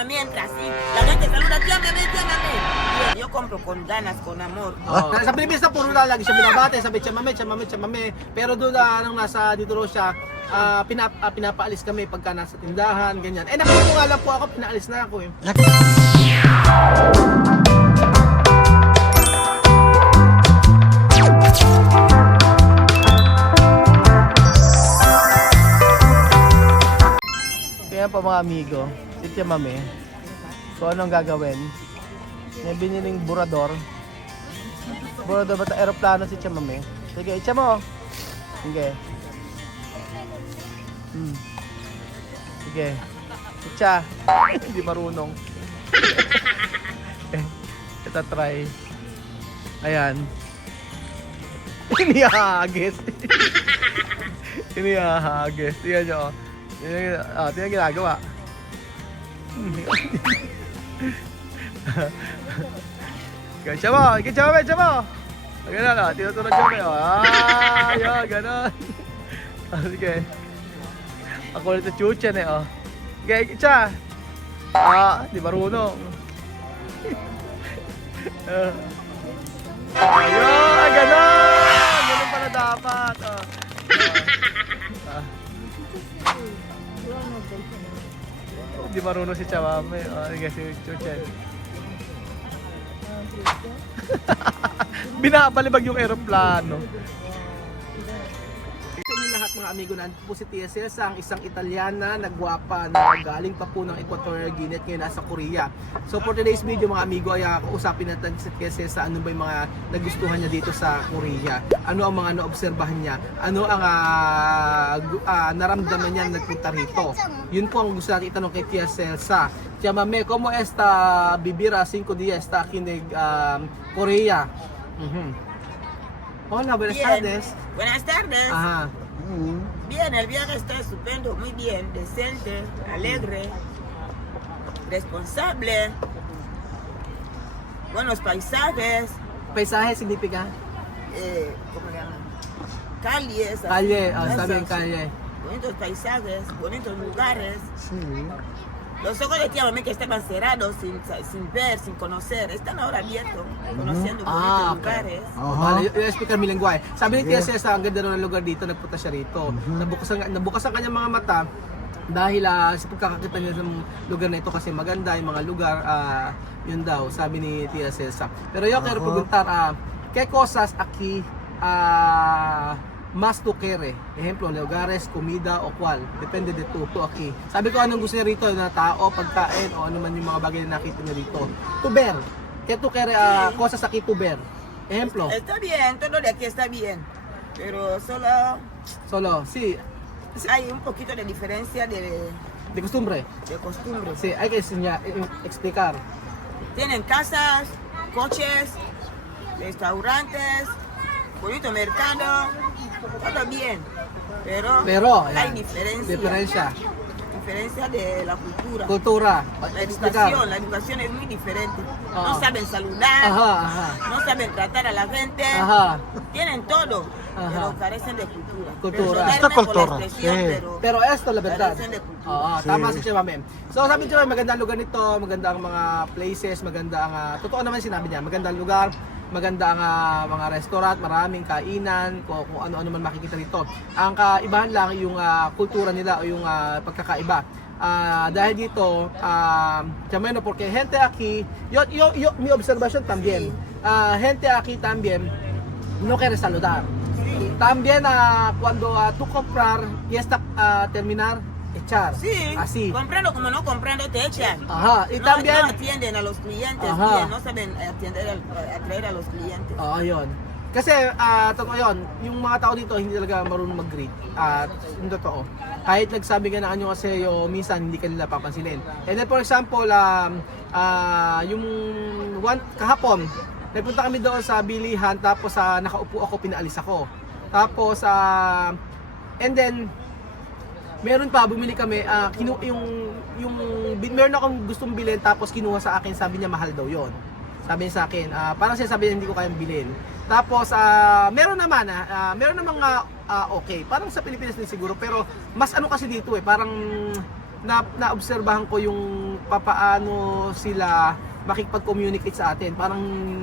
mami entra así. La gente saluda, tía mami, tía mami. Bien, yo compro con ganas, con amor. Sa Pilipinas na puro lagi siya binabate, sabi siya mame. Pero doon nung nasa dito raw siya, pinapaalis kami pagka nasa tindahan, ganyan. Eh nakita nga lang po ako, pinaalis na ako eh. Kaya pa mga amigo, si Tia Mame, kung anong gagawin, may biniling burador. Burador ba ito? Aeroplano si Tia Mame. Sige, itcha mo. Sige. Sige. Itcha. Hindi marunong. Ito try. Ayan. Inihagis. Inihagis. Tingnan nyo. Tingnan ginagawa. Ikitcha mo! Ikitcha mo! Ikitcha mo! Ganun, tinutunan siya mo. Yun, ganun. Sige. Ako ulit na chuchen eh, oh. Sige, ikitcha! Di marunong. Ayun, ganun! Ganun pala dapat, oh. Di marunong si Chamame. Sige, si chuchen. Binabalibag yung aeroplano. Sa inyo lahat mga amigo, nandito po si Tia Celsa, ang isang Italiana na gwapa na galing pa po ng Equatorial Guinea at ngayon nasa Korea. So for today's video mga amigo ay kausapin natin si Tia Celsa ano ba yung mga nagustuhan niya dito sa Korea. Ano ang mga naobserbahan niya. Ano ang naramdaman niya nagpunta rito. Yun po ang gusto natin itanong kay Tia Celsa. Tia Mame, ¿cómo está vivir a 5 días está aquí en Korea? Hola, buenas tardes. Buenas tardes. Ajá. Bien, el viaje está estupendo, muy bien, decente, alegre, responsable, buenos paisajes, Paisaje significa? ¿cómo le llaman? Calles, Calle, así, está bien esos, calle. bonitos paisajes, bonitos lugares. Los ojos de Tía Mame que estaban cerrados, sin ver, sin conocer, están ahora abiertos, conociendo bonitos lugares. Vale, yung speaker mi lengguwahe. Sabi ni Tia Celsa, ang ganda ng lugar dito, nagpunta siya rito. Nabukas ang kanyang mga mata dahil sa pagkakakita niya ng lugar na ito kasi maganda yung mga lugar, yun daw, sabi ni Tia Celsa. Pero yo quiero preguntar, ¿qué cosas aquí más tú quieres? Ejemplo, lugares, comida o cual? Depende de tú aquí. Sabi ko anong gusto niya rito, na tao, pagkain o ano man yung mga bagay na nakita niya dito. Tu ver. ¿Qué tú quieres cosas aquí tu ver? Ejemplo. Está bien, todo de aquí está bien, pero solo Sí, hay un poquito de diferencia de costumbre. costumbre. Sí, hay que enseñar, explicar. Tienen casas, coches, restaurantes, bonito mercado, todo bien, pero hay diferencia de la cultura. Cultura. La educación es muy diferente. No saben saludar, no saben tratar a la gente, tienen todo, pero carecen de cultura. Cultura. Perdónenme Esta por la cultura, expresión, sí. pero Pero esto la verdad. carecen de cultura. Oo, tama si Tia Mame. So sabi niya, maganda ang lugar nito, maganda ang mga places, maganda ang totoo naman sinabi niya, maganda ang lugar, maganda ang mga restaurant, maraming kainan, kung ano-ano man makikita dito. Ang kaibahan lang yung kultura nila o yung pagkakaiba. Dahil dito, chameno, porque gente aquí, mi observación también, gente aquí también no quiere saludar. También cuando tú comprar y está terminar, echar. Sí, así. comprando como no comprando te echan. Ajá, y No, también... no atienden a los clientes, Ajá. bien, no saben atraer a los clientes. Oo, yun. Kasi, totoo yun, yung mga tao dito hindi talaga marunong mag-greet. Yung totoo. Kahit nagsabi ka na anyo kasi minsan hindi ka nila papansinin. And then for example, yung kahapon, nagpunta kami doon sa bilihan, tapos nakaupo ako, pinaalis ako. Tapos, and then, meron pa, bumili kami, meron akong gustong bilhin, tapos kinuha sa akin, sabi niya mahal daw yon. Sabi niya sa akin, parang sinasabi niya hindi ko kayang bilhin. Tapos, meron naman, okay. Parang sa Pilipinas din siguro, pero mas ano kasi dito parang naobserbahan ko yung papaano sila makikipag-communicate sa atin. Parang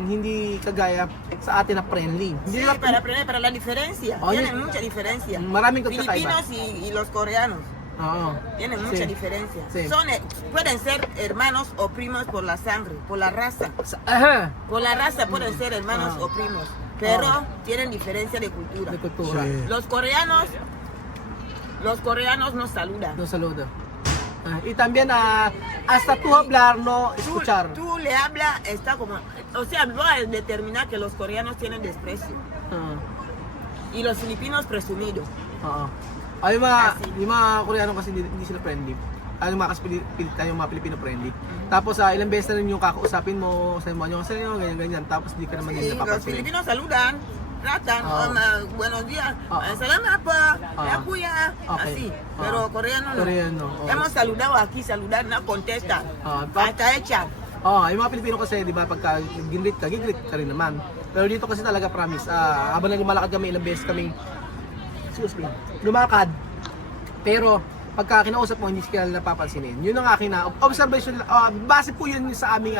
hindi kagaya sa atin na friendly. Sí, Hindi para la diferencia. Oye. Tienen mucha diferencia. Maraming pagkakaiba. Filipinos y los coreanos Oo. tienen mucha Sí. diferencia. Sí. Pueden ser hermanos o primos por la sangre, por la raza. Ajá. Por la raza pueden ser hermanos Ah. o primos, pero Ah. tienen diferencia de cultura. De cultura. Sí. Los coreanos nos saludan. No saludo. Y también hasta tú hablar, no escuchar. Tú le hablas, está como, o sea, va a determinar que los coreanos tienen desprecio Ah. y los filipinos presumido. Oo. Ay, yung Kasi- mga Koreano kasi hindi sila friendly. Yung mga yung mga Pilipino friendly. Tapos ilang beses na rin yung kakausapin mo, sabi mo, sa inyo, ganyan-ganyan. Tapos hindi ka naman Sí, nila los napapansin. filipinos saludan, tratan, Ah. buenos días, Ah. salamat po, Ah. kuya, Okay. así. Ah. Pero coreano no. Coreano, oh. Hemos saludado aquí, saludar no contesta. Ah, Hasta hecha. Yung mga Pilipino kasi, di ba, pagka gigreet ka rin naman. Pero dito kasi talaga, promise, habang lumalakad kami, ilang beses kaming, lumakad. Pero, pagka kinausap mo, hindi sila napapansinin. Yun ang aking observation, base po yun sa aming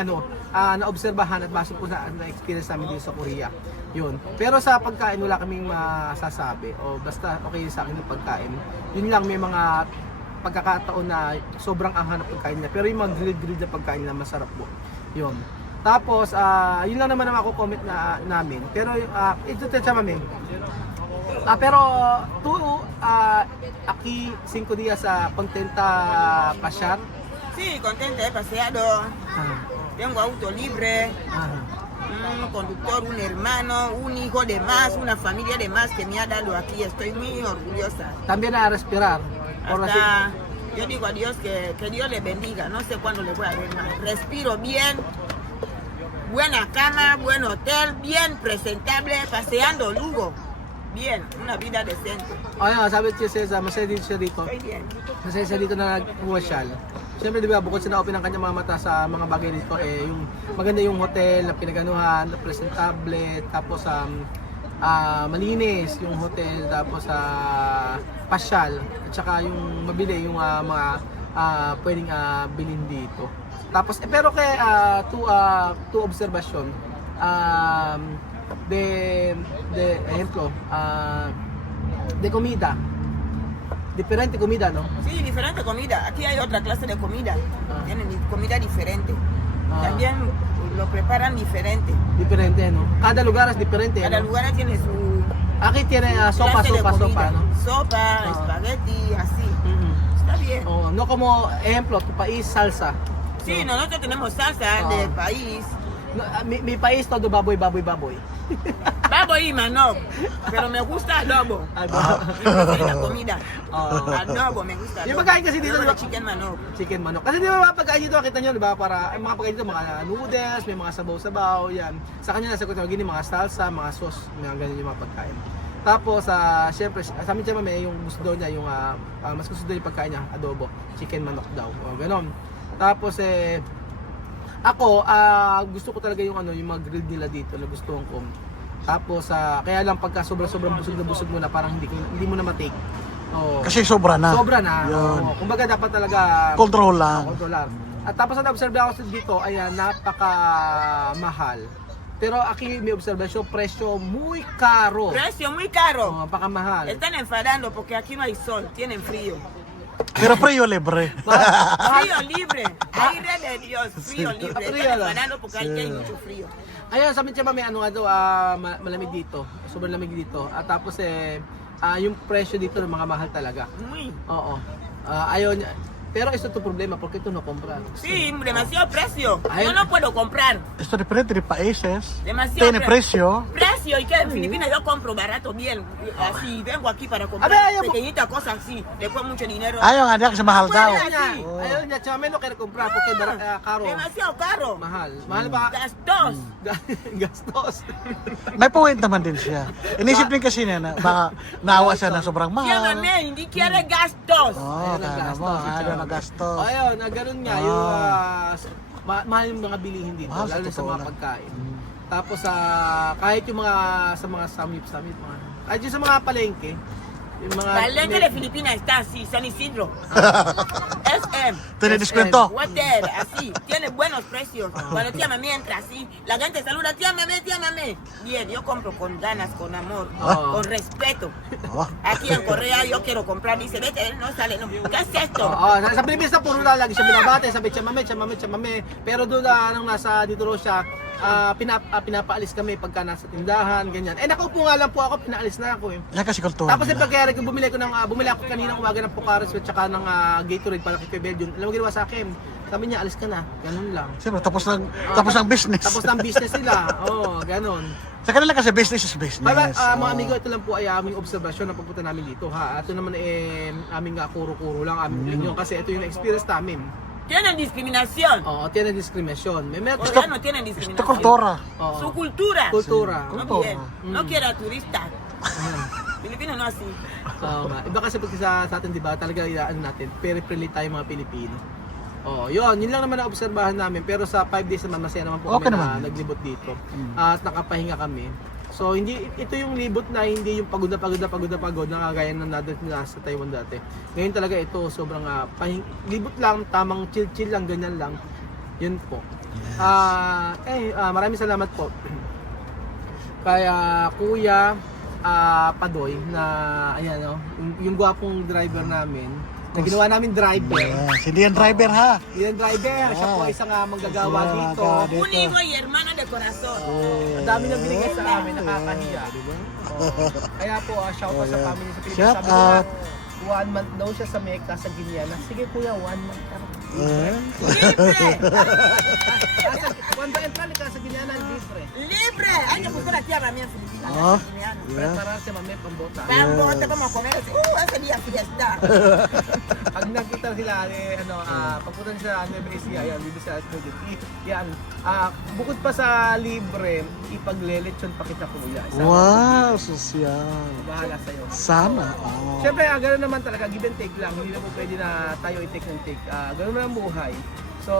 na-obserbahan at base po sa na-experience namin dito sa Korea. Yun. Pero sa pagkain, wala kaming masasabi. O basta okay sa akin yung pagkain. Yun lang, may mga pagkakataon na sobrang anghang na pagkain niya. Pero yung mga grilled na pagkain na masarap po. Yun. Tapos, yun lang naman ang ako comment na namin. Pero ito sa mami. Pero aquí 5 días contenta pasyar. Sí, contenta, he paseado, tengo auto libre, un conductor, un hermano, un hijo de más, una familia de más que me ha dado aquí. Estoy muy orgullosa. También a respirar. Hasta, yo digo a Dios que Dios le bendiga. No sé cuándo le voy a ver más. Respiro bien, buena cama, buen hotel, bien presentable, paseando Lugo. Bien, una vida decente. Ayun, sabi ko siya, masaya dito siya dito. Estoy bien. Masaya siya dito na nagpumasyal. Siyempre, di ba, bukod sa na-open ang kanyang mga mata sa mga bagay dito, yung maganda yung hotel na pinaganuhan, na presentable, tapos malinis yung hotel, tapos pasyal, at saka yung mabili yung mga pwedeng bilhin dito. Tapos, pero kay to observation, ejemplo, de comida. Diferente comida, ¿no? Sí, diferente comida. Aquí hay otra clase de comida. Tienen comida diferente. Ah. También lo preparan diferente. Diferente, ¿no? Cada lugar es diferente, Cada ¿no? lugar tiene su Aquí tiene sopa, clase de sopa, comida. sopa, ¿no? Sopa, Ah. espagueti, así. Mhm. Está bien. Oh, no como, ejemplo, tu país, salsa. Sí, nosotros tenemos salsa Ah. del país. No, mi país todo baboy, baboy, baboy. Baboy y manok. Pero me gusta adobo. Mi preferida comida. Adobo, me gusta Yung adobo. pagkain kasi dito, Adobo di ba? de chicken manok. Chicken manok. Kasi di ba pagkain dito, kita nyo, di ba? Para, mga pagkain dito, mga noodles, may mga sabaw-sabaw, yan. Sa kanya nasa kuto, gini, mga salsa, mga sauce, mga ganyan yung mga pagkain. Tapos, syempre, sa amin siya may yung gusto daw niya, yung mas gusto daw yung pagkain niya, adobo, chicken manok daw. O, ganon. Tapos, ako, gusto ko talaga yung yung mga grilled nila dito, na gusto ko. Tapos, kaya lang pagka sobrang busog mo na parang hindi mo na ma-take. Oh. Kasi sobra na. Sobra na. Yun. Oo. Kumbaga dapat talaga Control lang. Controlar. At tapos ang observe ako dito ay napaka mahal. Pero aquí mi observation, presyo muy caro. Precio muy caro. Napaka mahal. Están enfadando porque aquí no hay sol, tienen frío. Pero frío libre. Frío libre. Aire de Dios, frío libre. Frío Están lang. enfadando porque aquí hay mucho frío. Ayun, sabi niya may malamig dito. Sobrang lamig dito. At tapos yung presyo dito ng mga mahal talaga. Muy. Oo. Ayaw niya. Pero ito tu problema porque tú no compras. Sí, demasiado precio. Ay. Yo no puedo comprar. Esto depende de países. Demasiado Tiene precio. Precio, y que en Filipinas yo compro barato, bien. Así, vengo aquí para comprar A ver, pequeñita cosa así. Después mucho dinero. Ayaw nga niya kasi mahal daw. Wala. Ayaw niya. Tsaka may no kaya comprar porque caro. Demasiado caro. Mahal. Mahal ba? Gastos. Gastos. May point naman din siya. Inisip din kasi niya na baka naawa siya na sobrang Siya mahal. nga hindi quiere gastos. Oo, Ayun ang kaya gastos, naman. si Ayaw Charo. na gastos. Ayun, ganun nga. Yung, mahal yung mga bilihin dito, Mahal, lalo na sa totoo mga lang. pagkain. Tapos kahit yung mga sa mga summit, kahit yung sa mga palengke, Yung mga... Palenque de Filipinas está así, San Isidro. SM. Tiene descuento. Hotel, así, tiene buenos precios. Cuando tía mami entra así, la gente saluda, tía mami, tía mami. Bien, yo compro con ganas, con amor, con respeto. Oh. Aquí en Correa yo quiero comprar, dice, vete, no sale, no. ¿Qué es esto? Sa Pilipinas na puro lagi siya binabate, sabi chamame. Pero doon nung nasa dito ro siya, pinapaalis kami pagka nasa tindahan, ganyan. Nakaupo nga lang po ako, pinaalis na ako eh. Yan kasi kultura Tapos yung nila. pagkayari ko, bumili ako kaninang umaga ng Pucaris at saka ng Gatorade para kay Belgium. Alam mo ginawa sa akin? Sabi niya, alis ka na. Ganun lang. Siyempre, tapos ng business. Tapos ng business nila. Ganun. Sa kanila kasi business is business. Mga Oo. amigo, ito lang po ay aming obserbasyon na pagpunta namin dito ha. Ito naman aming kuro-kuro lang, aming opinion kasi ito yung experience namin. Tienen discriminación. Tiene discrimination. May Corea no tienen Ito discriminación. kultura. Su cultura. Kultura. No Kultura. bien. No quiere a turista. Filipino no así. Iba kasi pag sa atin, di ba, talaga natin, very friendly tayo mga Pilipino. Yun lang naman ang obserbahan namin. Pero sa 5 days naman, masaya naman po Okay kami naman. na naglibot dito. At nakapahinga kami. So, ito yung libot na hindi yung pagod na kagaya ng sa Taiwan dati. Ngayon talaga ito, sobrang libot lang, tamang chill lang, ganyan lang. Yun po. Maraming salamat po. Kaya Kuya Padoy na ayan yung gwapong driver namin. Na ginawa namin driver. Yes, hindi yan driver ha. Yan driver, siya po isang manggagawa dito. Único y hermano de corazón. Ang dami niyang binigay sa amin, nakakahiya. Kaya po, shout out sa family sa Pilipinas. Shout Sabi niya, out. 1 month daw siya sa Mecca, sa Guiana. Sige kuya, 1 month ka. Libre. Cuando entra ka sa Guiana, libre. Libre. Hay que buscar aquí a la mía Filipina. Yeah. Para sa mami, pambota. Vamos, te vamos a comer. Ese día fiesta. Pag nakita sila, pagpunta nila sa Nueva Ecija, yan, dito sa studio. Yan, bukod pa sa libre, ipaglelechon pa kita kuya. Wow, sosyal. Bahala sa'yo. Sana. Oh. Siyempre, gano'n naman talaga, give and take lang. Hindi na po pwede na tayo i-take and take. Gano'n naman ang buhay. So,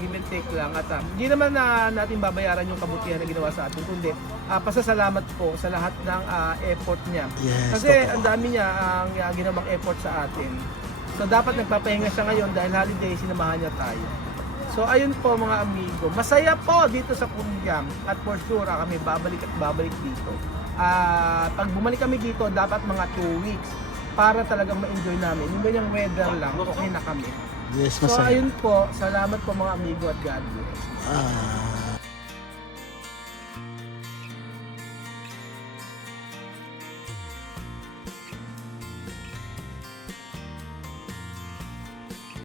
give and take lang. At hindi naman natin babayaran yung kabutihan na ginawa sa atin. Kundi, pasasalamat po sa lahat ng effort niya. Yes, Kasi totoo. ang dami niya ang ginawang effort sa atin. So, dapat nagpapahinga siya ngayon dahil holiday, sinamahan niya tayo. So, ayun po mga amigo. Masaya po dito sa Punjam. At for sure, kami babalik at babalik dito. Pag bumalik kami dito, dapat mga 2 weeks para talagang ma-enjoy namin. Yung ganyang weather lang, okay na kami. Yes, So masaya. ayun po, salamat po mga amigo at God bless. Ah.